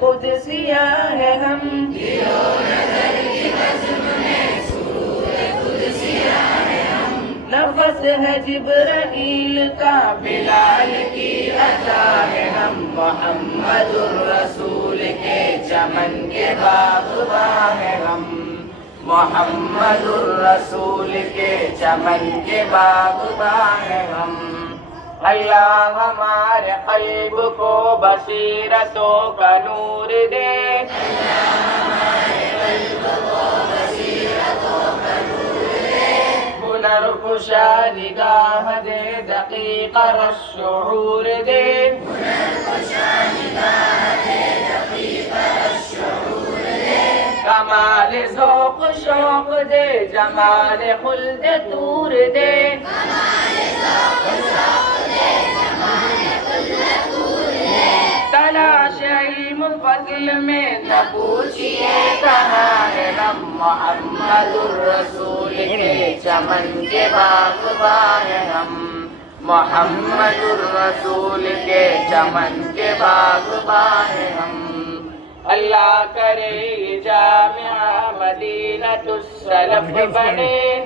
قدسیہ ہے ہم، نفس ہے جبرائیل کا، بلال کی ادا ہے ہم، محمد الرسول کے چمن کے باغباں ہیں ہم، محمد الرسول کے چمن کے باغباں ہیں ہم۔ اللہ ہمارے قلب کو بصیرتوں کا نور دے، ہنر کشا نگاہ دے، دقیق الشعور دے، کمال ذوق شوق دے، جمال خلد طور دے، تلاش علم فضل میں نہ پوچھئے کہاں ہے ہم، محمد الرسول کے چمن کے باغباں ہیں ہم، محمد الرسول کے چمن کے باغباں ہیں ہم۔ اللہ کرے یہ جامعہ مدینۃ السلف بنے،